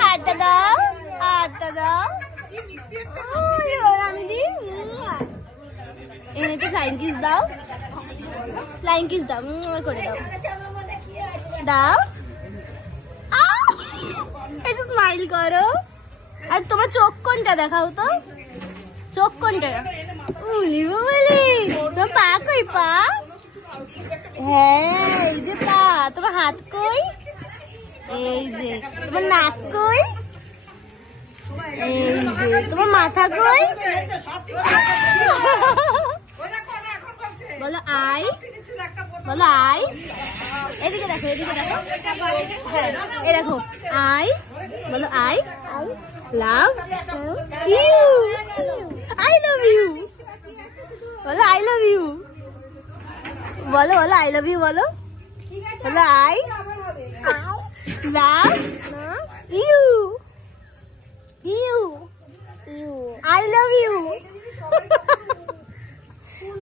হাতটা দাও, হাতটা দাও। আমি দি এনে তো ফ্লাইং কিস দাও, ফ্লাইং কিস দাও, করে দাও, দাও। একটু স্মাইল করো। আর তোমার চোখ কোনটা দেখাও তো, চোখ কোনটা? উলি বলি তোমার পা কই? পা, হ্যাঁ এই যে পা। তোমার হাত কই? এই যে। তোমার নাক কই? এই যে। তোমার মাথা কই? বলো আই, বলো আই। এদিকে দেখো, এদিকে দেখো, এই দেখো আই। বলো I, I love you, I love you. বলো আই লাভ ইউ, বলো বলো আই লাভ ইউ, বলো বলো I love you, you, I love you.